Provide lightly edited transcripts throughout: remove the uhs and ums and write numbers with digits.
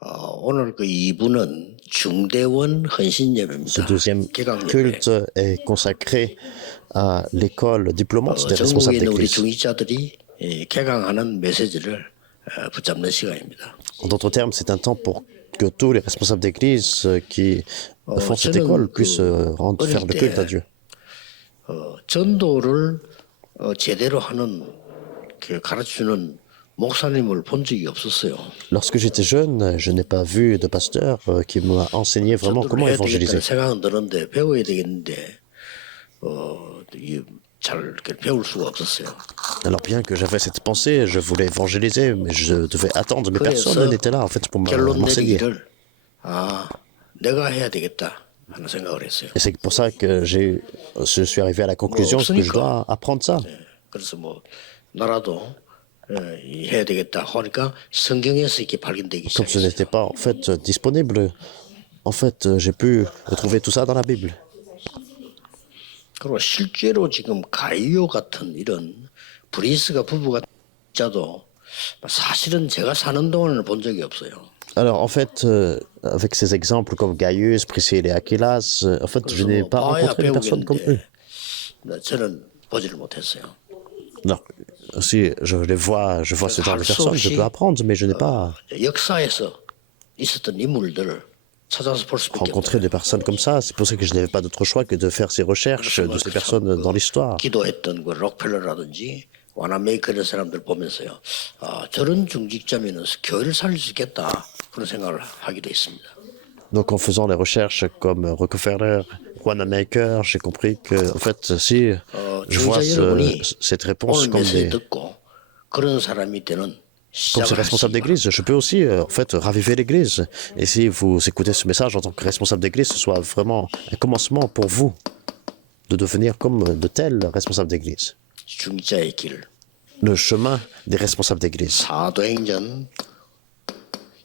오늘 그 2부는 중대원 헌신 Ce 예배입니다. deuxième 개강 예배. culte est consacré à l'école diplômante des 전국에 responsables 있는 우리 d'église. 중직자들이 개강하는 메시지를 붙잡는 시간입니다. En d'autres termes, c'est un temps pour que tous les responsables d'église qui font cette école puissent faire le culte à Dieu. 전도를 제대로 하는 가르치는 목사님을 본 적이 없었어요. Lorsque j'étais jeune, je n'ai pas vu de pasteur qui m'a enseigné vraiment 전도를 comment 해야 évangéliser. 되겠다는 생각은 드는데 배워야 되겠는데 잘 이렇게 배울 수가 없었어요. Alors bien que j'avais cette pensée, je voulais évangéliser, mais je devais attendre, mais personne n'était là en fait pour 결론 m'enseigner. 내리기를 내가 해야 되겠다 하는 생각을 했어요. Et c'est pour ça que je suis arrivé à la conclusion que je dois apprendre ça. 그래서 뭐 나라도 해야 되겠다 하니까 성경에서 이렇게 발견되기 Comme ce 시작했어요. n'était pas en fait disponible, en fait j'ai pu retrouver tout ça dans la Bible. 그리고 실제로 지금 가이오 같은 이런 브리스가 부부가 자도 사실은 제가 사는 동안을 본 적이 없어요. Alors en fait, avec ces exemples comme Gaius, Priscille et Aquilas, en fait je n'ai pas rencontré de personnes comme eux. 저는 보지를 못했어요. Alors, si je vois ce genre de personnes, je peux apprendre, mais je n'ai pas 역사에서 있었던 인물들을 찾아서 볼 수밖에 rencontré des personnes comme ça. C'est pour ça que je n'avais pas d'autre choix que de faire ces recherches de ces personnes dans l'histoire. 기도했던 그 록펠러라든지 와나메이커 이런 사람들 보면서요. 저런 중직자면은 교회를 살릴 수 있겠다 그런 생각을 하기도 했습니다. Donc en faisant les recherches comme Rockefeller, Wanamaker, j'ai compris que en fait si je vois cette réponse 오늘 comme 메시지 듣고 그런 사람이 되는 ces responsables d'église, je peux aussi en fait raviver l'église. Et si vous écoutez ce message en tant que responsable d'église, ce soit vraiment un commencement pour vous de devenir comme de tels responsables d'église. 중직자의 길. Le chemin des responsables d'église. 사도행전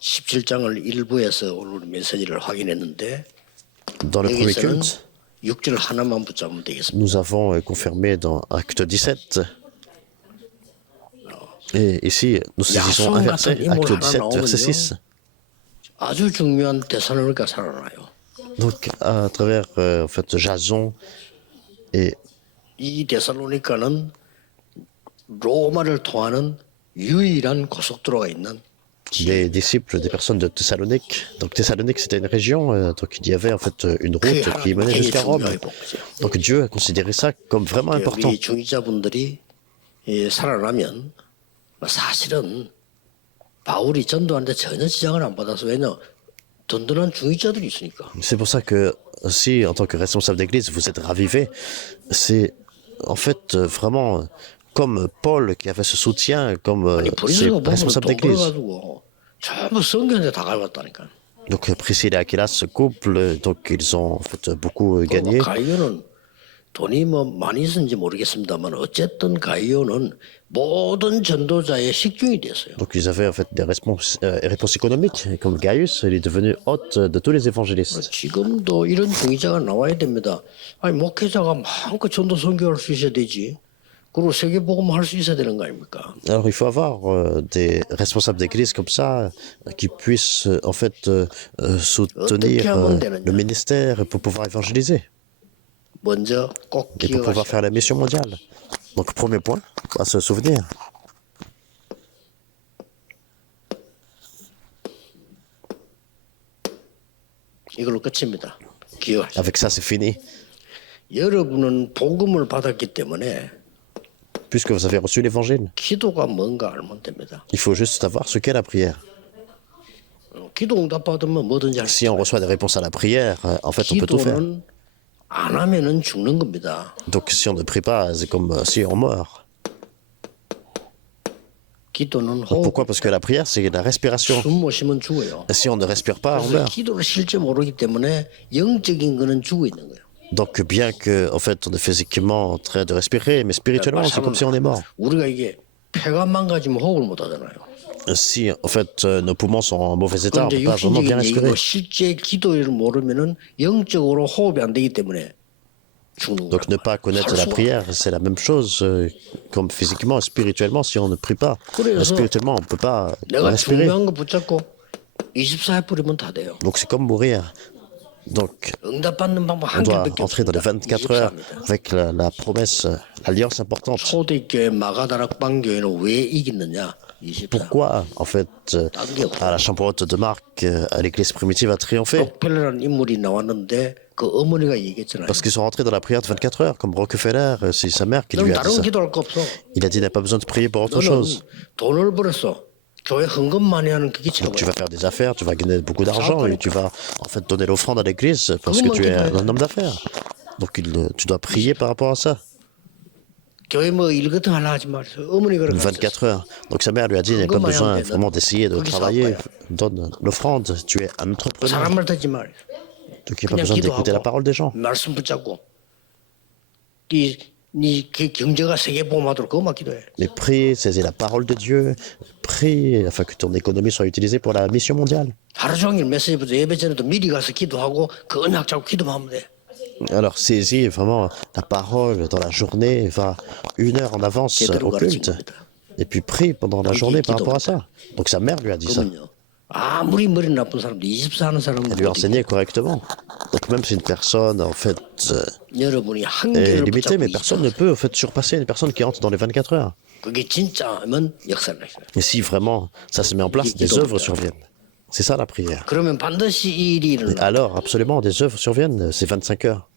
17장을 일부에서 오늘 메시지를 확인했는데 Dans le premier 여기서는 culte, 6절 하나만 붙잡으면 되겠습니다. nous avons confirmé dans Acte 17. Et ici, nous saisissons un verset, Acte 17, verset 6. 아주 중요한 데살로니가 살아나요. Donc, à travers en fait, Jason et 이 데살로니가는 로마를 통하는 유일한 고속도로가 있는 les disciples des personnes de Thessalonique. Donc, Thessalonique, c'était une région, donc il y avait en fait une route qui menait jusqu'à Rome. Donc, Dieu a considéré ça comme vraiment important. 우리 중직자분들이 살아나면 사실은 바울이 전도하는데 전혀 지장을 안 받아서 왜냐 든든한 중직자들이 있으니까. C'est pour ça que si, en tant que responsable d'église, vous êtes ravivé, c'est en fait vraiment comme Paul qui avait ce soutien, comme ces responsables d'église. 전부 성경에 다 갈았다니까. Donc Priscille et Aquilas, ce couple, donc ils ont en fait beaucoup gagné. 가이오는 돈이 뭐 많이 있는지 모르겠습니다만 어쨌든 가이오는 모든 전도자의 식중이 됐어요. Donc ils avaient en fait des réponses économiques. Et comme Gaius, il est devenu hôte de tous les évangélistes. 지금도 이런 중위자가 나와야 됩니다. 아니 목회자가 마음껏 전도 선교할 수 있어야 되지. 그리고 세계복음 할 수 있어야 되는 거 아닙니까? Alors il faut avoir des responsables d'église comme ça qui puissent en fait soutenir le ministère pour pouvoir évangéliser 먼저 꼭 et pour pouvoir 기억하시오. faire la mission mondiale. Donc premier point, à se souvenir. 이걸로 끝입니다. 기억하시오. Avec ça, c'est fini. 여러분은 복음을 받았기 때문에 Puisque vous avez reçu l'évangile, 기도가 뭔가 알면 됩니다. il faut juste savoir ce qu'est la prière. 기도 응답 받으면 뭐든지 할 수 Si on reçoit des réponses à la prière, en fait, on peut tout faire. 기도는 안 하면은 죽는 겁니다. Donc si on ne prie pas, c'est comme si on meurt. 기도는 Donc, 호흡. pourquoi? Parce que la prière, c'est la respiration. 숨 못 쉬면 죽어요. Si on ne respire pas, on 그래서 meurt. 기도를 실제 모르기 때문에 영적인 거는 죽어 있는 거예요. Donc bien que, en fait, on est physiquement en train de respirer, mais spirituellement, c'est comme si on est mort. 우리가 이게 폐가 망가지면 호흡을 못 하잖아요. Si, en fait, nos poumons sont en mauvais état, on ne 그런데 peut pas vraiment bien 육신적인 respirer. 얘기고 실제 기도를 모르면은 영적으로 호흡이 안 되기 때문에 죽는 Donc ne 거예요. pas connaître la prière, c'est la même chose comme physiquement et spirituellement si on ne prie pas. 그래서 Spirituellement, on ne peut pas 내가 respirer. 중요한 거 붙잡고 24회 뿌리면 다 돼요. Donc c'est comme mourir. Donc 응답받는 방법 on 한 doit 개밖에 entrer dans les 없습니다. 24 heures 24입니다. avec la promesse, l'alliance importante. 초대교회 마가다락방 교회는 왜 이겼느냐? 24. Pourquoi, en fait, à la chambre haute de Marc, à l'église primitive a triomphé? 록펠러라는 인물이 나왔는데 그 어머니가 얘기했잖아요. Parce qu'ils sont rentrés dans la prière de 24 heures, comme Rockefeller, c'est sa mère qui 넌 lui a dit 다른 ça. 기도할 거 없어. Il a dit, il n'a pas besoin de prier pour autre 너는 chose. 돈을 벌었어. 교회 헌금 많이 하는 그게 Donc tu 최고야. vas faire des affaires, tu vas gagner beaucoup d'argent et tu vas en fait donner l'offrande à l'église parce que tu es un homme d'affaires. Donc tu dois prier par rapport à ça. 교회 뭐 일 같은 거 하려 하지 말세요. 어머니가 그런 거 24 heures. Donc sa mère lui a dit, il n'y a pas besoin vraiment d'essayer de travailler, donne l'offrande, tu es un entrepreneur. 사람을 듣지 말. Donc il n'y a pas besoin d'écouter la parole des gens. 말씀 붙잡고 네 경제가 세계보험하도록 그것만 기도해. Mais prie, saisis la parole de Dieu, prie afin que ton économie soit utilisée pour la mission mondiale. 하루 종일 메시지부터 예배 전에도 미리 가서 기도하고 그 언약 잡고 기도만 하면 돼. Alors saisis vraiment la parole dans la journée, va 1 heure en avance au culte, et puis prie pendant la journée par rapport à ça. Donc sa mère lui a dit ça. 그러면요. 아무리 머리 나쁜 사람도 24 하는 사람은 Elle lui a enseigné correctement. Donc même si une personne, en fait, 여러분이 est 한계를 limitée, mais 붙잡고 personne ne peut, en fait, surpasser une personne qui entre dans les 24 heures. 그게 진짜면 역사를 하셔요. Et si vraiment ça se met en place, des œuvres surviennent. C'est ça la prière. 그러면 반드시 이 일이 Et 일어나. alors, absolument, des œuvres surviennent, c'est 25 heures.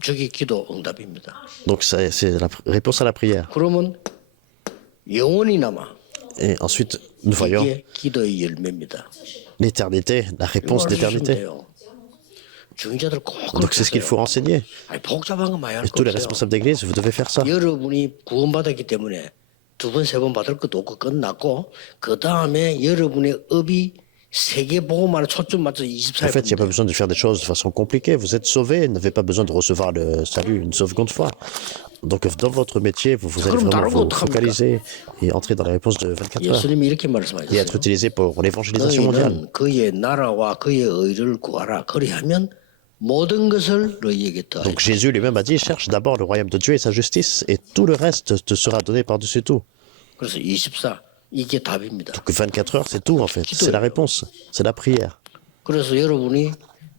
저게 기도 응답입니다. Donc c'est la réponse à la prière. 그러면 영원히 남아. Et ensuite, nous voyons 이게 기도의 열매입니다. l'éternité, la réponse 이거 알아주시면 d'éternité. 돼요. 중자들 꼭 Donc c'est ce qu'il faut renseigner. 아니, 복잡한 거 많이 할 Et 거 tous les 없어요. responsables d'église, vous devez faire ça. 여러분이 구원받았기 때문에 2번, 3번 받을 것도 없고 끝났고 그 다음에 여러분의 업이 세계 보고만 초점 맞춰 En fait, il n'y a pas 24분. besoin de faire des choses de façon compliquée. Vous êtes sauvé, vous n'avez pas besoin de recevoir le salut une seconde fois. Donc dans votre métier, vous allez vraiment vous focaliser et entrer dans la réponse de 24 heures 예수님이 이렇게 et 말씀하셨어요. être utilisé pour l'évangélisation mondiale. 너희는 그의 나라와 그의 의를 구하라. 그리하면 모든 것을 너희에게 더하리라. Donc Jésus lui-même a dit, cherche d'abord le royaume de Dieu et sa justice, et tout le reste te sera donné par-dessus tout. 그래서 24 이게 답입니다. Donc 24 heures, c'est tout en fait. C'est la réponse, c'est la prière. 그래서 여러분이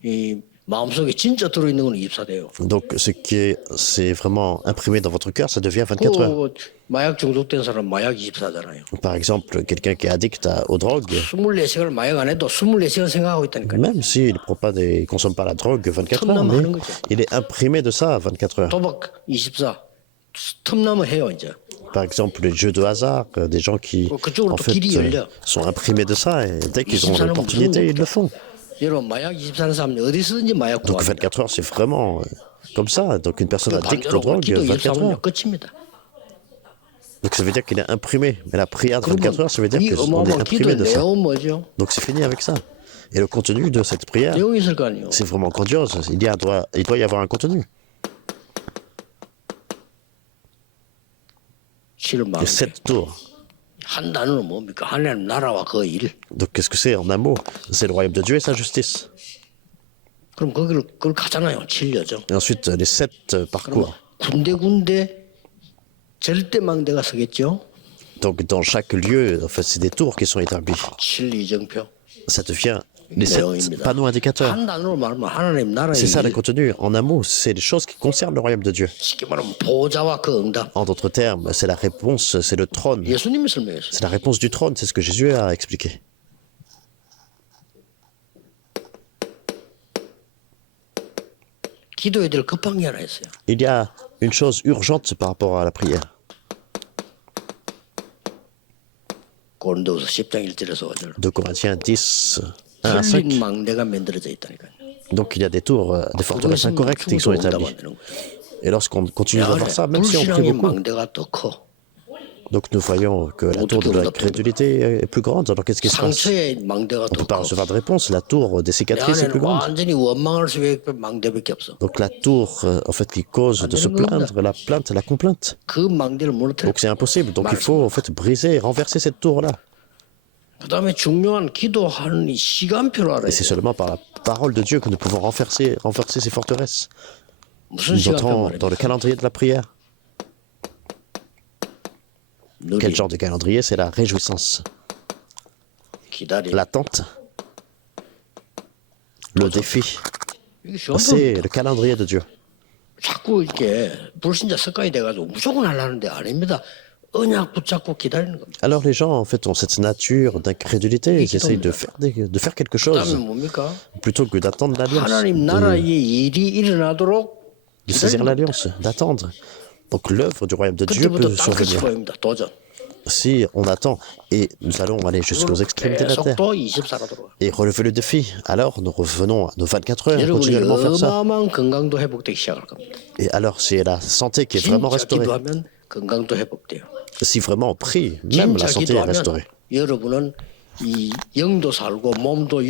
이 마음속에 진짜 들어있는 건 24대요. Donc ce qui est, c'est vraiment imprimé dans votre cœur, ça devient 24 heures. 그 마약 중독된 사람 마약 24잖아요. Par exemple, quelqu'un qui est addict aux drogues, 24시간을 마약 안 해도 24시간 생각하고 있다니까요. même s'il ne consomme pas la drogue 24 heures, mais il est imprimé de ça à 24 heures. 도박 24 틈나면 해요 이제. Par exemple, les jeux de hasard, des gens qui en fait sont imprimés de ça et dès qu'ils ont l'opportunité, ils le font. 여러분 마약 24는 사람이 어디서든지 마약 Donc 구합니다. 24 heures, c'est vraiment comme ça. Donc une personne addict aux 반대로 drogues, 기도 24 24면 heures. 끝입니다. Donc ça veut dire qu'il est imprimé. Mais la prière de 24 heures, ça veut dire 이 qu'on est 어마어마한 imprimé 기도의 de ça. 내용은 뭐죠? Donc c'est fini avec ça. Et le contenu de cette prière, 내용이 있을 거 아니에요. c'est vraiment grandiose. Il doit y avoir un contenu. 실은 Les 7 tours. 한 단어는 뭡니까? 하나님 나라와 그 일. Donc qu'est-ce que c'est en un mot? C'est le royaume de Dieu et sa justice. 그럼 그걸 가잖아요. 7여죠. Et ensuite, les 7 parcours. 군데군데 절대 망대가 서겠죠. Donc dans chaque lieu, en fait, c'est des tours qui sont établis. 7 이정표. Ça devient les 7 panneaux indicateurs. 한 단어로 말하면 하나님 나라의 C'est ça le 일. contenu. En un mot, c'est les choses qui concernent le royaume de Dieu. 쉽게 말하면 보좌와 그 응답. En d'autres termes, c'est la réponse, c'est le trône. 예수님이 설명했어요. C'est la réponse du trône, c'est ce que Jésus a expliqué. 기도해야 될 급한 게 하나 있어요. Il y a une chose urgente par rapport à la prière. 고린도후서 10장 1절에서 5절. 2 Corinthiens 10, 1 à 5. 틀린 망대가 만들어져 있다니까요. Donc il y a des tours, des forteresses incorrectes qui sont établies. Et lorsqu'on continue de voir ça, même si on prie 불신앙의 beaucoup, 망대가 더 커. donc nous voyons que la tour de la crédulité est plus grande. Alors qu'est-ce qui se passe? 상처의 망대가 On ne 더 peut pas 커. recevoir de réponse. La tour des 내 cicatrices est plus 안에는 grande. 완전히 원망할 수밖에 망대밖에 없어. Donc la tour, en fait, qui cause de se plaindre, la plainte, la complainte. 그 망대를 무너뜨려. Donc c'est impossible. Donc il faut en fait briser, renverser cette tour-là. 그다음에 중요한 기도하는 이 시간표를 알아야 Et c'est 돼. seulement par la parole de Dieu que nous pouvons renverser ces forteresses. 무슨 Nous 시간표 entrons 말이야? dans le calendrier de la prière. 누리, Quel genre de calendrier? C'est la réjouissance, 기다림, l'attente, Le défi, 이게 쉬운 c'est 겁니다. le calendrier de Dieu. 자꾸 이렇게 불신자 습관이 돼가지고 무조건 하려는데 아닙니다. 언약 붙잡고 기다리는 겁니다. Alors les gens, en fait, ont cette nature d'incrédulité, ils essayent de faire quelque 그다음에 chose 뭡니까? plutôt que d'attendre l'alliance, 하나님 나라의 일이 일어나도록 de saisir 기다리는 겁니다. l'alliance, d'attendre. Donc l'œuvre du royaume de Dieu 그때부터 peut 땅끝이 survenir. 보입니다. 도전. Si on attend, et nous allons aller jusqu'aux extrémités de la 계속 terre 또 24가 들어와. et relever le défi. Alors nous revenons à nos 24 heures, 여러분이 continuellement faire ça. 어마어마한 건강도 회복되기 시작할 겁니다. Et alors c'est la santé qui est vraiment 진짜 restaurée. 기도하면 건강도 회복돼요. Si vraiment on prie, même la 진짜 santé est 기도하면 restaurée. 여러분은 이 영도 살고 몸도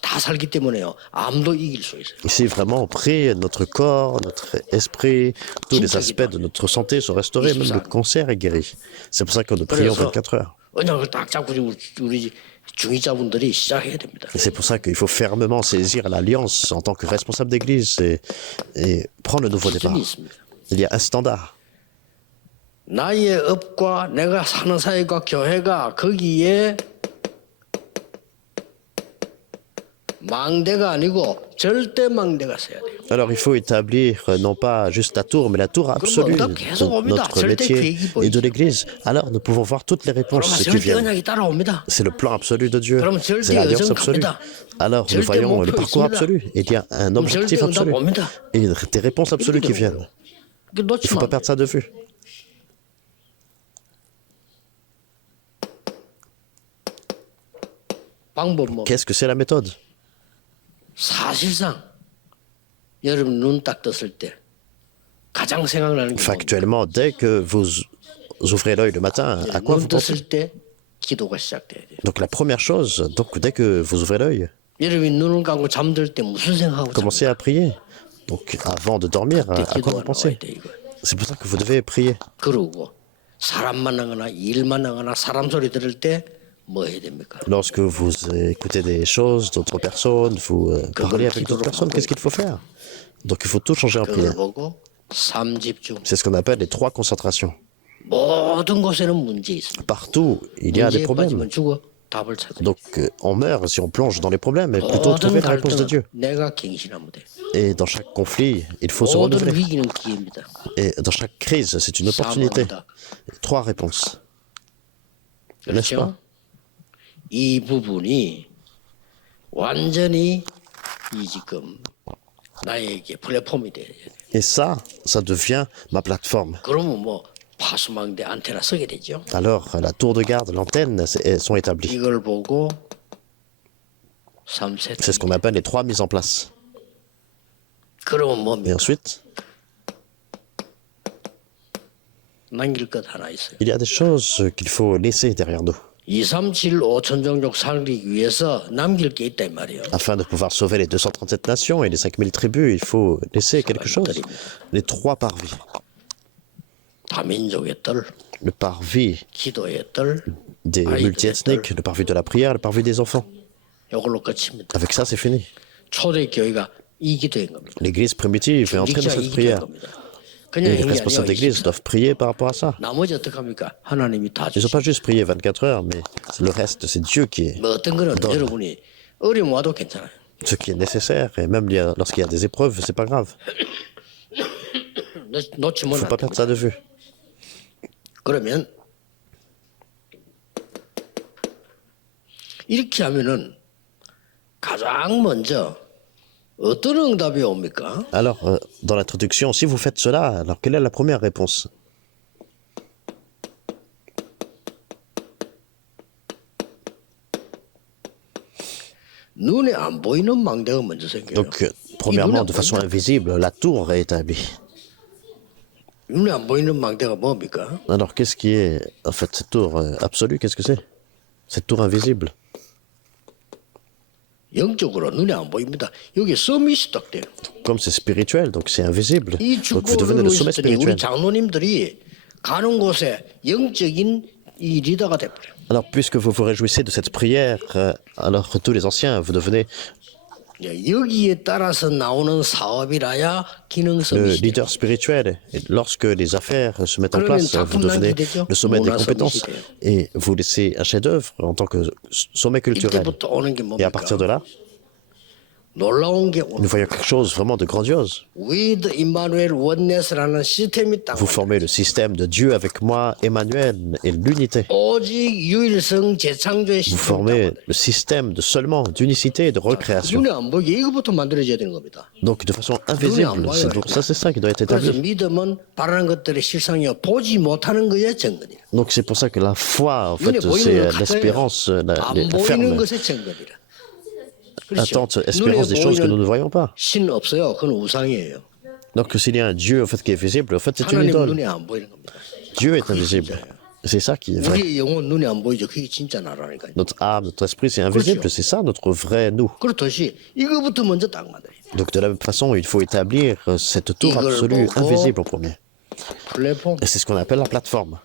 다 살기 때문에요. 암도 이길 수 있어요. Si vraiment on prie, notre corps, notre esprit, tous les aspects de notre santé sont restaurés, même le cancer est guéri. C'est pour ça que nous prions 그래서 24 heures. 언약을 딱 잡고 우리 중위자분들이 시작해야 됩니다. Et c'est pour ça qu'il faut fermement saisir l'alliance en tant que responsable d'église et prendre le nouveau départ. 기준이 있습니다. Il y a un standard. 나의 업과 내가 사는 사회가 교회가 거기에 망대가 아니고 절대 망대가 서야 돼요. Alors il faut établir non pas juste la tour, mais la tour absolue de notre métier et de l'église. Alors nous pouvons voir toutes les réponses 그러면 qui 절대 viennent. 언약이 따라옵니다. C'est le plan absolu de Dieu. 그러면 절대 C'est l'alliance 여정 absolue. 갑니다. Alors nous 절대 voyons le 목표 parcours 있습니다. absolu. Il y a un objectif 절대 absolu. 응답 옵니다. Et des réponses absolues qui viennent. 이거 Il ne faut 놓치면 pas 안 perdre ça de vue. 방법 뭐 Qu'est-ce que c'est la méthode? 사실상 여러분 눈 딱 떴을 때 가장 생각나는 게 뭡니까? Factuellement, dès que vous ouvrez l'œil le matin, à quoi 눈 vous pensez? 떴을 때 기도가 시작돼야 돼요. Donc la première chose, donc dès que vous ouvrez l'œil, 여러분이 눈을 감고 잠들 때 무슨 생각하고 commencez à prier. Donc avant de dormir, 잠들 때 à quoi vous 기도가 나와야 pensez? 돼 이거. C'est pour ça que vous devez prier. 그러고 사람 만나거나 일 만나거나 사람 소리 들을 때 뭐 해야 됩니까? Lorsque vous écoutez des choses d'autres personnes, vous parlez avec d'autres personnes, qu'est-ce qu'il faut faire? Donc il faut tout changer en 그걸 prière. 보고 삼집중. C'est ce qu'on appelle les 3 concentrations. 모든 곳에는 문제 있습니다. Partout, il y a des 문제에 problèmes. 빠지면 죽어. 답을 찾아. Donc on meurt si on plonge dans les problèmes, mais plutôt 모든 trouver la réponse de Dieu. 갈등은 내가 갱신하면 돼. Et dans chaque conflit, il faut se 모든 renouveler. 위기는 기회입니다. Et dans chaque crise, c'est une opportunité. 사모합니다. 3 réponses. N'est-ce 그렇죠? pas? 이 부분이 완전히 이 지금 나에게 플랫폼이 돼야 돼. Et ça devient ma plateforme. 그러면 뭐 파수망대 안테나 서게 되죠. Alors, la tour de garde, l'antenne sont établies. 이걸 보고 3세트. C'est ce qu'on appelle les 3 mises en place. 그러면 Et 뭡니까? ensuite, 남길 것 하나 있어요. il y a des choses qu'il faut laisser derrière nous 2, 3, 7, 5천 종족 살리기 위해서 남길 게 있다 이 말이에요. afin de pouvoir sauver les 237 nations et les 5000 tribus. Il faut laisser quelque chose. Les 3 parvis. 다민족의 뜰, Le parvis 기도의 뜰, des multiethniques, le parvis de la prière, le parvis des enfants. 이걸로 끝입니다. Avec ça, c'est fini. 초대 교회가 이 기도인 겁니다. L'église primitive est entrée dans 중직자 이 cette 기도인 prière. 겁니다. Et 그냥 les 행위 responsables 아니에요. d'église doivent prier par rapport à ça. 나머지 어떻게 합니까? 하나님이 다 Ils n'ont 주시고. pas juste prié 24 heures, mais le reste, c'est Dieu qui est 뭐 어떤 거는 여러분이 어려움 와도 괜찮아요. ce qui est nécessaire. Et même lorsqu'il y a des épreuves, c'est pas grave. 놓치면 Il faut 안 pas 됩니다. perdre ça de vue. 그러면 이렇게 하면은 가장 먼저 어떤 응답이 옵니까? Alors, dans l'introduction, si vous faites cela, alors quelle est la première réponse? 눈에 안 보이는 망대가 먼저 생겨요. Donc, premièrement, de façon invisible, la tour est établie. 눈에 안 보이는 망대가 뭡니까? Alors, qu'est-ce qui est, en fait, cette tour absolue, qu'est-ce que c'est? Cette tour invisible. 영적으로 눈에 안 보입니다. 여기 서밋이 딱 돼요. Comme c'est spirituel, donc c'est invisible. 이 Donc, vous devenez 축복을 le sommet 있었더니 우리 spirituel. 장로님들이 가는 곳에 영적인 이 리더가 돼버려요. Alors, puisque vous vous réjouissez de cette prière, alors tous les anciens, vous devenez 여기에 따라서 나오는 사업이라야 기능 le 서밋이 돼요. leader spirituel. Et lorsque les affaires se mettent en 그러면 place, vous 작품 devenez 남기게 되죠. le sommet des 문화 compétences. 서밋이 돼요. Et vous laissez un chef-d'œuvre en tant que sommet culturel. 이때부터 오는 게 Et à 뭡니까? partir de là, 놀라운 게 nous voyons quelque chose vraiment de grandiose. with Emmanuel Oneness라는 시스템이 딱 Vous formez le système de Dieu avec moi, Emmanuel, et l'unité. 오직 유일성 재창조의 Vous 시스템이 formez le système de seulement d'unicité et de recréation. 눈에 안 보이게 이것부터 만들어져야 되는 겁니다. Donc de façon invisible. C'est ça qui doit être 그래서 établi. 믿음은 바라는 것들의 실상이요 보지 못하는 거의 증거이라. Donc c'est pour ça que la foi, en fait, 눈에 보이는 c'est 걸 l'espérance, 안 la 보이는 ferme 것의 증거이라. 그렇죠? attente, espérance des choses que nous ne voyons pas. 신 없어요. 그건 우상이에요. Donc s'il y a un Dieu, en fait, qui est visible, en fait, c'est une 하나님 idole. 눈에 안 보이는 겁니다. Dieu est invisible. C'est ça qui est vrai. 우리의 영혼 눈에 안 보이죠. 그게 진짜 나라니까요. Notre âme, notre esprit, c'est invisible. C'est ça notre vrai nous. 그렇듯이 이거부터 먼저 딱 만들어야 돼요. Donc de la même façon, il faut établir cette tour absolue, invisible en premier. 플랫폼 Et c'est ce qu'on appelle la plateforme.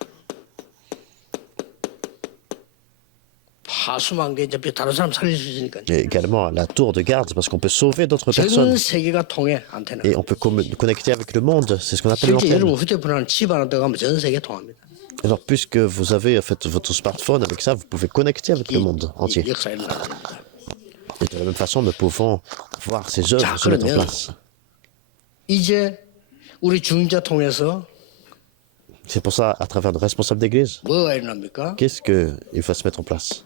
파수망대 이제 다른 사람 살릴 수 있으니까요. Et également la tour de garde, parce qu'on peut sauver d'autres 전 personnes. 세계가 통해 안테나. Et on peut connecter avec le monde. C'est ce qu'on appelle 실제 여러분 l'antenne. 휴대폰 하나 칩 하나 들어가면 전 세계 통합니다. Alors puisque vous avez en fait votre smartphone, avec ça, vous pouvez connecter avec le monde 이 entier. 역사에 나갑니다. Et de la même façon, nous pouvons voir ces œuvres se mettre en place. 이제 우리 중자 통해서 C'est pour ça, à travers le responsable d'église, 뭐가 일어납니까? qu'est-ce qu'il va se mettre en place?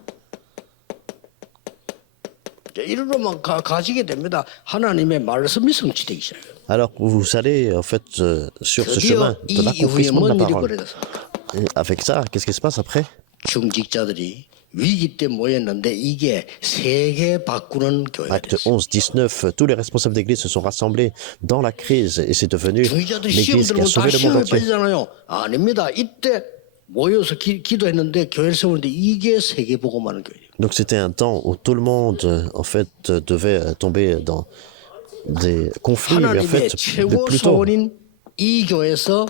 이리로만 가지게 됩니다. 하나님의 말씀이 성취되기 시작해요. Alors, vous allez en fait sur ce chemin 드디어 de 이 이후에 l'accomplissement de la 뭔 일이 parole. 벌어졌습니까? Et avec ça, qu'est-ce qui se passe après? 중직자들이 위기 때 모였는데 이게 세계 바꾸는 교회가 Acte 됐어요. 11, 19, tous les responsables d'église se sont rassemblés dans la crise et c'est devenu 중직자들이 시험 l'église qui a 들고 다 sauvé le monde 시험에 entier. 빠지잖아요. 아닙니다. 이때 모여서 기도했는데 교회를 세우는데 이게 세계 복음하는 교회예요. Donc c'était un temps où tout le monde en fait devait tomber dans des conflits, mais en 하나님의 fait 최고 plutôt 소원인 이 교회에서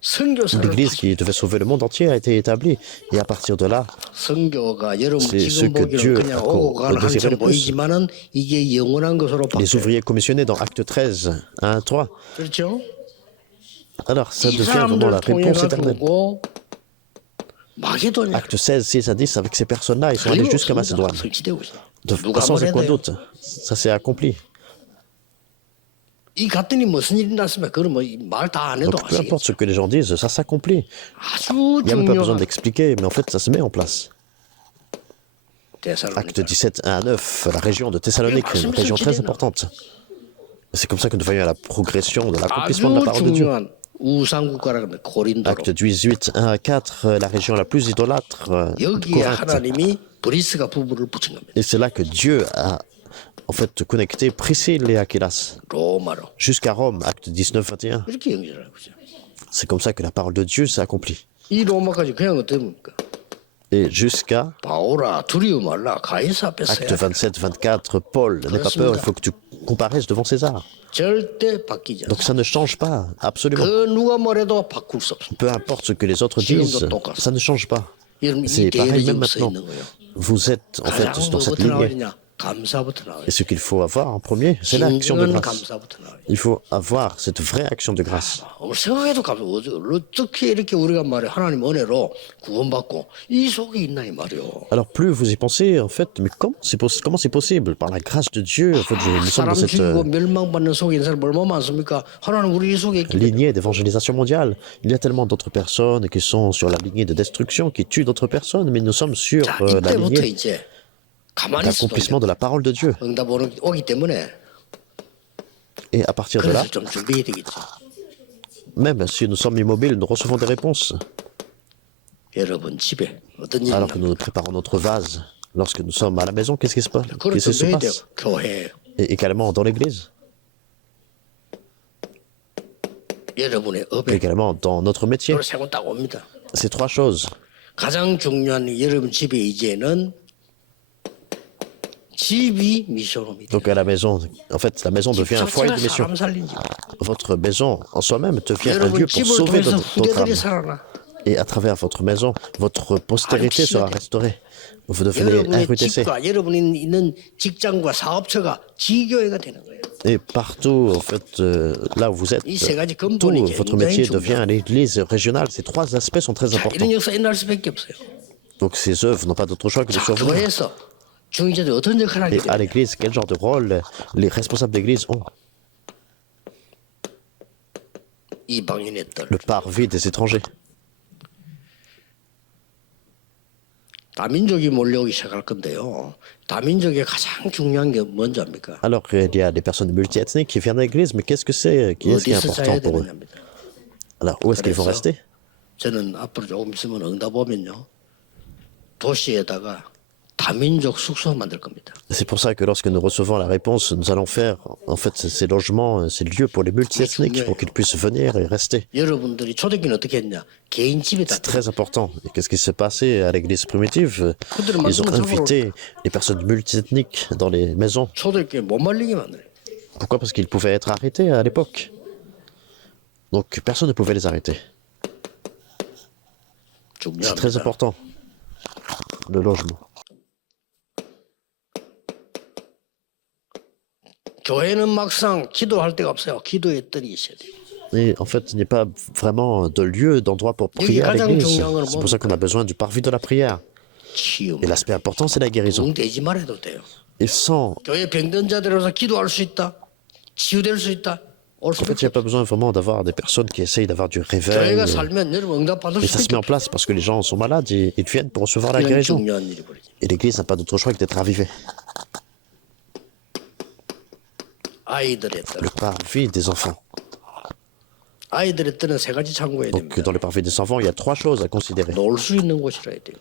선교사를 l'église qui devait sauver le monde entier a été établie et à partir de là, 선교가 여러분 C'est ce 지금 que Dieu 보기는 그냥 a 오고 가는 désiré 한참 le plus. 보이지만은 이게 영원한 것으로 les 바뀌어요. ouvriers commissionnés dans Acte 13, 1, 3, 그렇죠? alors ça 이 devient vraiment la 사람들 통해 réponse éternelle. 가지고 마게도냐 Acte 16, 6 à 10, avec ces personnes-là, ils sont allés jusqu'à Macédoine. 설치되고 있어. De 누가 sans aucun 뭐래도요? doute, ça s'est accompli. 이 갔더니 무슨 일이 났으면 그건 뭐 말 다 안 해도 Donc peu 아시겠죠. importe ce que les gens disent, ça s'accomplit. 아주 Il n'y a même pas besoin 중요한 d'expliquer, mais en fait ça se met en place. Acte 데살로니가 17, 1 à 9, la région de Thessalonique, une région très importante. C'est comme ça que nous voyons la progression de l'accomplissement de la 아주 parole de Dieu. 중요한 우상 국가라 그러면 고린도로 Acte 18, 1 à 4, la région la plus idolâtre, 여기에 Corinthe. 하나님이 브리스가 부부를 붙인 겁니다. Et c'est là que Dieu a en fait connecté Priscille et Aquilas 로마로 jusqu'à Rome, acte 19, 21. 이렇게 연결하고 있어요. C'est comme ça que la parole de Dieu s'est accomplie. 이 로마까지 그냥 어떻게 봅니까? Et jusqu'à 바오라 두려워 말라 가이사 앞에 acte 서야 27, 24, Paul, n'aie pas peur, il faut que tu comparaisses devant César. 절대 바뀌지 않습니다. Donc ça ne change pas, absolument. 그 누가 뭐래도 바꿀 수 없습니다. Peu importe ce que les autres disent, ça ne change pas. 여러분 이 C'est pareil 대열이 même 없어 maintenant. 있는 거예요. Vous êtes en fait 가장 dans cette 뭐부터 lignée. 나와야 감사부터 나와요. Et ce qu'il faut avoir en premier, c'est l'action de 진정한 grâce. 감사부터 나와요. Il faut avoir cette vraie action de grâce. 생각해도 감사. 어떻게 이렇게 우리가 말해 하나님 은혜로 구원받고 이 속에 있나 이 말이요. Alors plus vous y pensez, en fait, mais comment c'est possible? Par la grâce de Dieu, en fait, nous sommes 사람 dans cette 죽이고 멸망받는 속에 있는 사람 얼마나 많습니까? 하나님 우리 이 속에 있기 때문에 lignée d'évangélisation mondiale. Il y a tellement d'autres personnes qui sont sur la lignée de destruction, qui tuent d'autres personnes, mais nous sommes sur 자, la 이때부터 lignée 이제 가만히 있어도 d'accomplissement de la parole de Dieu. 응답 오기 때문에 Et à partir de là, 그래서 좀 준비해야 되겠죠. même si nous sommes immobiles, nous recevons des réponses. 여러분 집에 어떤 일이 Alors que 납니까? nous préparons notre vase, lorsque nous sommes à la maison, qu'est-ce qui se passe? 그걸 Qu'est-ce qui se 준비해야 돼요. passe? 교회 Et également dans l'église, 여러분의 업에 également dans notre métier. 그걸 세고 딱 옵니다. Ces trois choses. 가장 중요한 여러분 집에 이제는 집이 미션홈이 돼요. Donc à la maison, en fait, la maison devient un foyer de mission. 사람 살린 집. Votre maison en soi-même devient un 여러분 lieu pour 집을 sauver 통해서 votre âme. 후대들이 살아나. Et à travers votre maison, votre postérité sera restaurée. Vous devenez 여러분의 enrichissé. 집과 여러분이 있는 직장과 사업처가 지교회가 되는 거예요. Et partout, en fait, là où vous êtes, 이 세 가지 tout 근본이 votre 굉장히 métier 중요해요. devient l'église régionale. Ces trois aspects sont très 자, importants. 이런 역사 일어날 수밖에 없어요. Donc ces œuvres n'ont pas d'autre choix que de 자, survenir. 교회에서 중직자들이 어떤 역할을 하게 Et à 됩니까? l'église, quel genre de rôle les responsables d'église ont? 이방인의 딸. Le parvis des étrangers. 다민족이 몰려오기 시작할 건데요. 다민족의 가장 중요한 게 뭔지 압니까? Alors, il y a des personnes multiethniques qui viennent à l'église, mais qu'est-ce qui est 어디서 자야 important pour eux? 되느냐입니다. Alors, où est-ce qu'ils vont 그래서 rester? 저는 앞으로 조금 있으면 응답 오면요. 도시에다가 다민족 숙소 만들 겁니다. C'est pour ça que lorsque nous recevons la réponse, nous allons faire, en fait, ces logements, ces lieux pour les multiethniques, pour qu'ils puissent venir et rester. 여러분들이 초대교는 어떻게 했냐? 개인 집에다. C'est très important. Et qu'est-ce qui s'est passé à l'église primitive? Ils ont invité les personnes multiethniques dans les maisons. 초대교회 못 말리게 만들어요. Pourquoi? Parce qu'ils pouvaient être arrêtés à l'époque. Donc, personne ne pouvait les arrêter. C'est très 중요합니다. important, le logement. 교회는 막상 기도할 데가 없어요. 기도의 뜰이 있어야 돼요. Et en fait, il n'y a pas vraiment de lieu, d'endroit pour prier à l'église. C'est pour ça qu'on a besoin du parvis de la prière. 치유. Et l'aspect important, c'est la guérison. 붕대지만 해도 돼요. Et sans... 교회 병든 자들로서 기도할 수 있다. 치유될 수 있다. 올 En fait, il 수밖에 n'y a pas besoin vraiment d'avoir des personnes qui essayent d'avoir du réveil. 교회가 살면 여러분 응답 받을 Et ça 수 se met 있다. en place parce que les gens sont malades et ils viennent pour recevoir la 그런 guérison. 중요한 일이 벌어지. Et l'église n'a pas d'autre choix que d'être ravivée. 아이들의 뜰. Le parvis des enfants. 아이들의 뜰은 세 가지 참고해야 Donc, 됩니다. dans le parvis des enfants, il y a 3 choses à considérer. 놀 수 있는 곳이라 해야 돼요.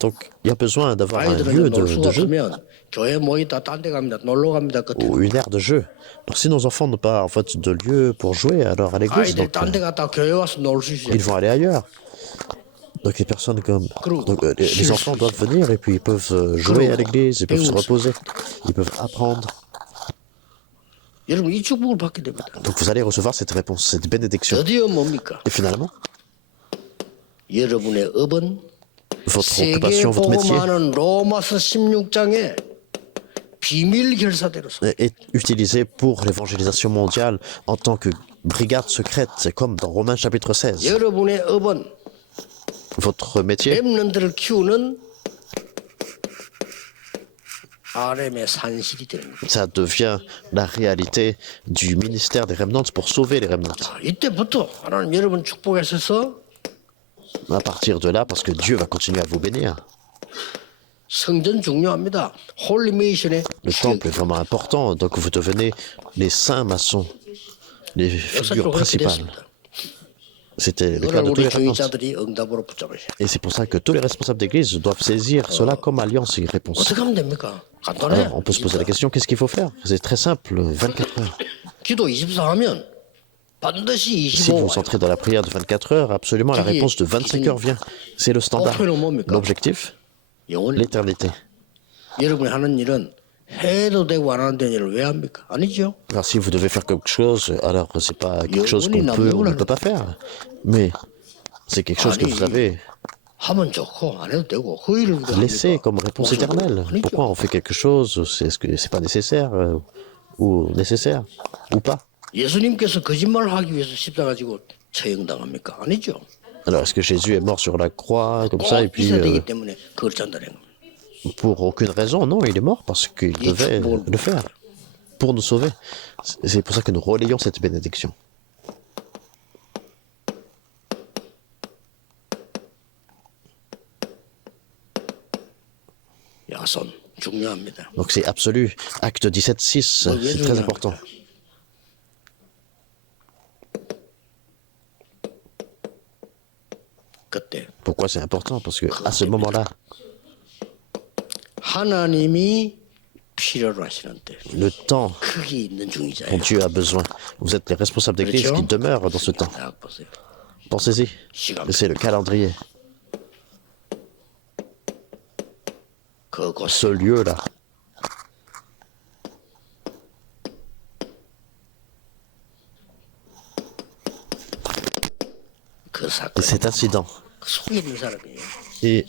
Donc, il y a besoin d'avoir un 아이들은 lieu 놀 de 수가 jeu 없으면 교회 모이다 딴 데 갑니다. 놀러 갑니다. 끝에. ou une aire de jeu. Donc, si nos enfants n'ont pas en fait de lieu pour jouer, alors à l'église, 아이들 donc, 딴 데 갔다 교회 와서 놀 수 있어요. ils vont aller ailleurs. Donc les personnes comme... Donc, les enfants doivent venir et puis ils peuvent jouer à l'église, ils peuvent se reposer, ils peuvent apprendre. 여러분 이 축복을 받게 됩니다. Donc vous allez recevoir cette réponse, cette bénédiction. 드디어 뭡니까? Et finalement, 여러분의 업은 votre 세계 occupation, votre métier 복음하는 로마서 16장에 비밀 결사대로서 est utilisé pour l'évangélisation mondiale en tant que brigade secrète, comme dans Romains chapitre 16. 여러분의 업은 Votre métier, 렘넌트를 키우는 RM의 산실이 되는 겁니다. ça devient la réalité du ministère des remnants pour sauver les remnants. 이때부터 하나님 여러분 축복하셔서 À partir de là, parce que Dieu va continuer à vous bénir. 성전 중요합니다. 홀리 메이션의 Le temple est vraiment important, donc vous devenez les saints maçons, les figures 역사적으로 그렇게 principales. 됐습니다. C'était le cas 이걸 de tous 우리 les remnants. 교회자들이 응답으로 붙잡으셔야 돼요. Et c'est pour ça que tous les responsables d'église doivent saisir cela comme alliance et réponse. 어떻게 하면 됩니까? 간단해. Alors, on peut se poser la question, qu'est-ce qu'il faut faire? C'est très simple, 24 heures. 기도 24 하면 반드시 Si 25 vous 와요. entrez dans la prière de 24 heures, absolument la réponse de 25 heures vient. C'est le standard. L'objectif, 영원히 l'éternité. 여러분이 하는 일은 해도 되고 안 해도 되는 일을 왜 합니까? 아니죠. Alors si vous devez faire quelque chose, alors c'est pas quelque chose qu'on peut ou ne peut pas faire. Mais c'est quelque chose que vous avez 하면 좋고 안 해도 되고 그 일을 왜 laissé 합니까? comme réponse 무슨 éternelle. 아니죠. Pourquoi on fait quelque chose? Est-ce que c'est pas nécessaire ou nécessaire ou pas? 예수님께서 거짓말을 하기 위해서 십자가 지고 처형당합니까? 아니죠. Alors est-ce que Jésus est mort sur la croix comme ça et 꼭 puis 있어야 되기 때문에 그걸 전달한 겁니다. pour aucune raison? Non, il est mort parce qu'il devait le faire pour nous sauver. C'est pour ça que nous relayons cette bénédiction. 야손 중요합니다. Donc c'est absolu. Acte 17.6, c'est très important. 그때 Pourquoi c'est important? Parce que à ce moment-là, 하나님이 필요로 하시는 때 le temps 크기 있는 dont 중이자예요. Dieu a besoin, vous êtes les responsables d'église qui demeurent dans ce temps. 딱 보세요. Pensez-y, c'est le calendrier, 그곳 ce lieu-là. 그 Et 사건 cet incident. 그 속에 있는 사람이에요. Et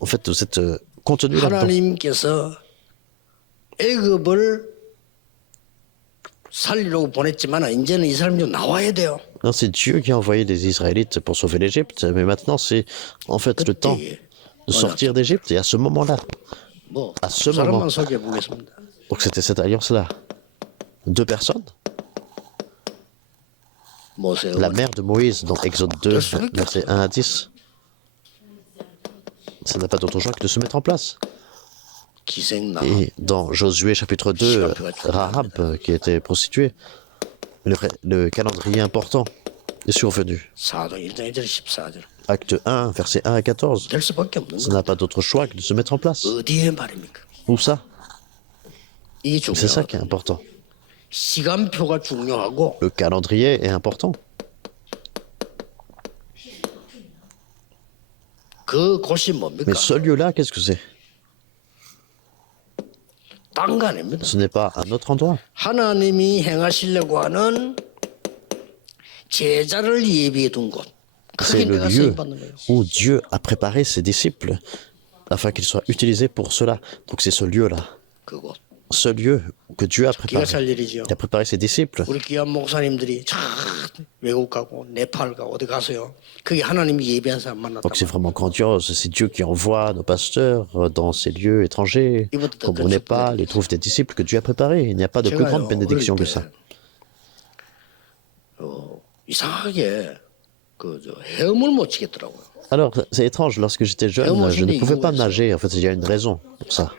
en fait, vous êtes contenu là-dedans. 하나님께서 애굽을 살리려고 보냈지만 이제는 이 사람이 좀 나와야 돼요. Non, c'est Dieu qui a envoyé des Israélites pour sauver l'Égypte, mais maintenant c'est en fait le temps de sortir d'Égypte. Et à ce moment-là, 뭐 À ce 두 사람만 moment. 소개해 보겠습니다. Donc c'était cette alliance-là. Deux personnes. 모세 La 어머니, mère de Moïse, dans Exode 2, versets 1 à 10. Ça n'a pas d'autre choix que de se mettre en place. 기생나, Et dans Josué chapitre 2, Rahab, qui était prostituée, le calendrier important est survenu. 4장 1장 1절 14절. Acte 1, versets 1 à 14. 될 수밖에 없는 Ça 거. n'a pas d'autre choix que de se mettre en place. 어디에 말입니까? Où ça? 이게 C'est ça qui est 중요하다. important. 시간표가 중요하고 Le calendrier est important. 그 곳이 뭡니까? Mais ce lieu-là, qu'est-ce que c'est? 딴 거 아닙니다. Ce n'est pas un autre endroit. 하나님이 행하시려고 하는 제자를 예비해 둔 곳. C'est 그게 le 내가 lieu 쓰임 받는 거예요. où Dieu a préparé ses disciples afin qu'ils soient utilisés pour cela. Donc c'est ce lieu-là. 그곳. Ce lieu que Dieu a 기가 préparé. 찰 일이죠. Il a préparé ses disciples. 우리 귀한 목사님들이 참 외국 가고 네팔 가고 어디 가서요. 그게 하나님이 예비한 사람 만났다. Donc c'est vraiment grandiose. C'est Dieu qui envoie nos pasteurs dans ces lieux étrangers, comme au Népal, et trouve des disciples que Dieu a préparés. Il n'y a pas de plus grande bénédiction que ça. 이상하게 그저 헤엄을 못 치겠더라고요. Alors, c'est étrange, lorsque j'étais jeune, je ne pouvais pas nager. En fait, il y a une raison pour ça.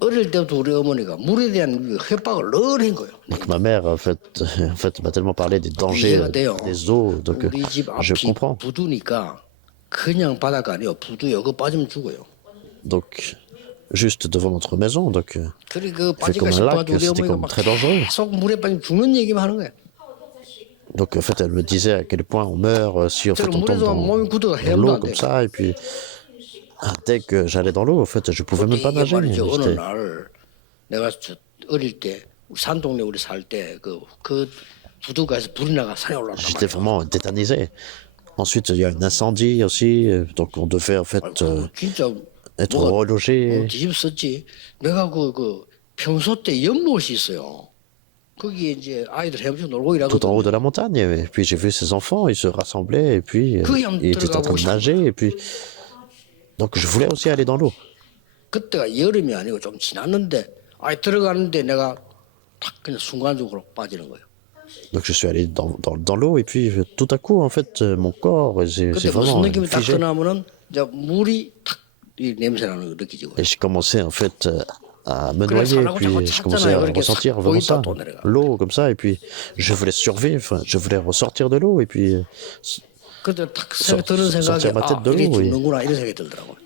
어릴 때부터 우리 어머니가 물에 대한 협박을 늘 한 거예요. Donc ma mère, en fait, m'a tellement parlé des dangers 이해가 돼요. des eaux, donc 우리 집 je 앞이 comprends. 부두니까 그냥 바다가 아니에요. 부두요. 그 빠지면 죽어요. Donc, juste devant notre maison, donc 그리 그 fait 빠질까 comme un lac, 싶어도 우리 c'était 어머니가 comme 막 très dangereux. 계속 물에 빠지면 죽는 얘기만 하는 거예요. Donc en fait, elle me disait à quel point on meurt si en fait on tombe dans l'eau comme ça. Et puis dès que j'allais dans l'eau, en fait, je pouvais même pas 이게 nager. 말이죠. 어느 J'étais- 날 내가 어릴 때 산 동네 우리 살 때 그 부두가에서 불이 나가 산에 올라갔단 J'étais 말이에요. vraiment tétanisé. Ensuite, il y a un incendie aussi, donc on devait en fait 진짜 être 뭐가 relogé. 뒤집었었지. 내가 그 평소 때 연못이 있어요. 거기에 이제 아이들 헤엄쳐 놀고 Tout en haut 이러거든요. de la montagne. Et puis j'ai vu ces enfants, ils se rassemblaient et puis ils étaient en train de nager. Et puis donc je voulais aussi aller dans l'eau. 그때가 여름이 아니고 좀 지났는데 아이 들어가는데 내가 탁 그냥 순간적으로 빠지는 거예요. Donc je suis allé dans l'eau et puis tout à coup, en fait, mon corps, c'est 그때 vraiment 무슨 느낌이 딱 figé. 드나면은 이제 물이 탁이 냄새 나는 거 느끼지고. Et j'ai commencé en fait à me 그래, noyer, 살라고 puis 자꾸 je commençais à 찾잖아요. 이렇게 ressentir 싹 vraiment 보인다 ça, 또 내려가. l'eau comme ça, et puis je voulais survivre, je voulais ressortir de l'eau, et puis 그때 탁 드는 생각이 sortir ma tête de 이게 l'eau, oui. 죽는구나 이런 생각이 들더라고요.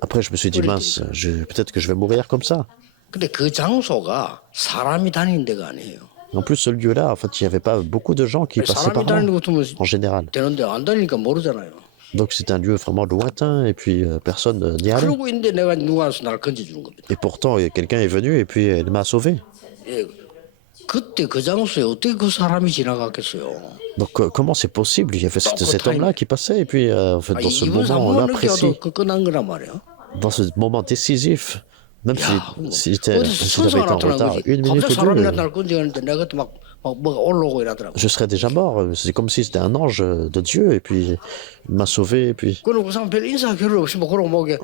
après je me suis dit, mince, peut-être que je vais mourir comme ça. 근데 그 장소가 사람이 다니는 데가 아니에요. En plus, ce lieu-là, en fait, il n'y avait pas beaucoup de gens qui passaient 사람이 par là, 다니는 거 같으면 en général. 되는데 안 다니니까 모르잖아요. Donc c'est un lieu vraiment lointain, et puis personne n'y allait. 그러고 있는데 내가 누가 와서 나를 건져주는 겁니다. Et pourtant, quelqu'un est venu, et puis elle m'a sauvé. 예, 그때 그 장소에 어떻게 그 사람이 지나갔겠어요. Donc comment c'est possible? Il y avait cet homme-là qui passait, et puis en fait, 아, dans ce 2분 moment-là 3분만 précis, 느껴도 그 끝난 거란 말이에요. dans ce moment décisif, même si j'avais 어디서 été 선수가 en retard 나타난 거지. une minute 갑자기 ou 사람이 deux, 나타날 건지는데 내가 그때 막 뭐가 올라오고 이러더라고. je serais déjà mort. C'est comme si c'était un ange de Dieu, et puis il m'a sauvé, et puis 그러고 그 사람 별 인사 결혼 없이 뭐 그러고 뭐 이게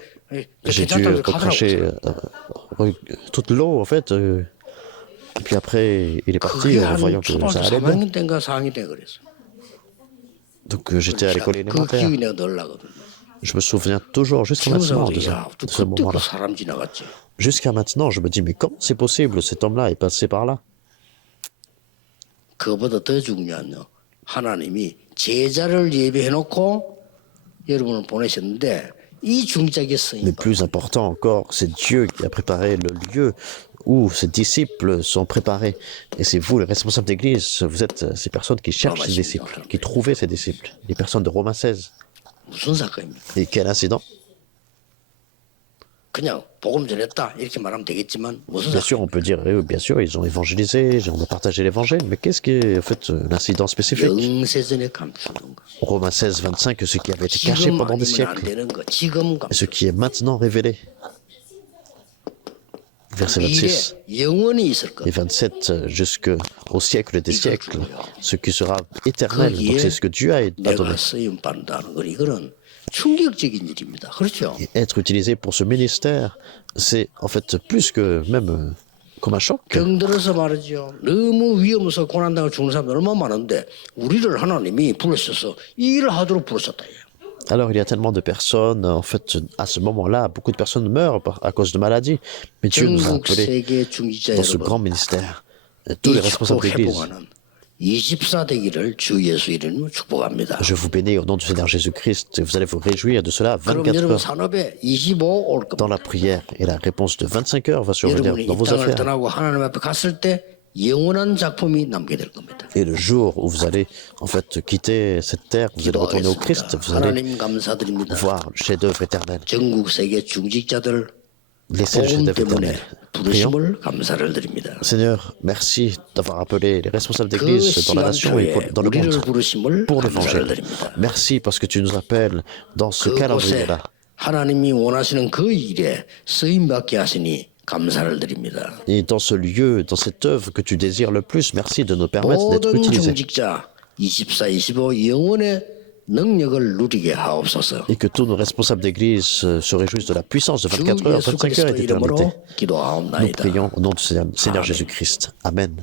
j'ai dû 괜찮다고 recracher 가더라고. toute l'eau, en fait. Et puis après, il est parti 그게 en 한 voyant que ça 초등학교 allait bien. 3학년 때인가 4학년 때 그랬어. Donc j'étais à l'école 그 élémentaire. 기억이 내가 늘 나거든. Je me souviens toujours jusqu'à 지금 maintenant 생각해, 야, de 또 ce 그때 그 moment-là. 사람 지나갔지. Jusqu'à maintenant, je me dis, mais comment c'est possible? Cet homme-là est passé par là. 그보다 더 중요한요. 하나님이 제자를 예비해 놓고 여러분을 보내셨는데 이 중적인 쓰임. Mais plus important encore, c'est Dieu qui a préparé le lieu où ses disciples sont préparés. Et c'est vous, les responsables d'église, vous êtes ces personnes qui cherchent ces disciples, qui trouvaient ces disciples, les personnes de Romains 16. 무슨 사건입니까? Et quel incident? 그냥 복음 전했다 이렇게 말하면 되겠지만 무슨 Bien 사건? sûr, on peut dire, bien sûr, ils ont évangélisé, on a partagé l'évangile, mais qu'est-ce qui est en fait l'incident spécifique? 영세전에 감추는 거. Romains 16, 25, ce qui avait été caché 지금 pendant des 아니면 안 siècles, 되는 거. 지금 et ce qui est maintenant révélé. Verset 26 미래 영원히 있을 것. et 27 jusqu'au siècle des siècles, ce qui sera éternel. Donc c'est ce que Dieu a donné. 내가 쓰임 받는다는 거 이거는 충격적인 일입니다. 그렇죠? Et être utilisé pour ce ministère, c'est en fait plus que même comme un choc. 병들어서 말이죠. 너무 위험해서 고난당할 죽는 사람들 얼마나 많은데 우리를 하나님이 부르셔서 이 일을 하도록 부르셨다. Alors il y a tellement de personnes, en fait, à ce moment-là, beaucoup de personnes meurent à cause de maladies. Mais Dieu nous a 전국 appelés 세계 중직자 dans ce 여러분, grand ministère. Tous 이 les 축복 responsables d'église. 회복하는 24 되기를 주 예수 이름으로 축복합니다. Je vous bénis au nom du Seigneur Jésus-Christ. Et vous allez vous réjouir de cela 그럼 24 여러분 heures 산업에 25 올 dans 겁니다. la prière. Et la réponse de 25 heures va survenir 여러분이 dans 이 vos 땅을 affaires. 떠나고 하나님 앞에 갔을 때 영원한 작품이 남게 될 겁니다. Et le jour où vous allez en fait quitter cette terre, vous allez retourner au Christ, 기도하겠습니다. vous allez 하나님 감사드립니다. voir le chef-d'œuvre éternel, 전국 세계 중직자들 laissez le 복음 chef-d'œuvre 때문에 éternel. Prions. 부르심을 감사를 드립니다. Seigneur, merci d'avoir appelé les responsables 그 d'église dans la nation et 시간표에 dans le 우리를 monde 부르심을 pour 감사를 l'évangile. 드립니다. Merci parce que tu nous appelles dans ce 그곳에 calendrier-là. 하나님이 원하시는 그 일에 쓰임받게 하시니 감사를 드립니다. Et dans ce lieu, dans cette œuvre que tu désires le plus, merci de nous permettre d'être 모든 utilisés. 중직자 24, 25 영원의 능력을 누리게 하옵소서. Et que tous nos responsables d'église se réjouissent de la puissance de 주 24 heures, 예수 25 heures et 그리스도 d'éternité. 이름으로 Nous 기도하옵나이다. prions au nom du Seigneur Amen. Jésus-Christ. Amen.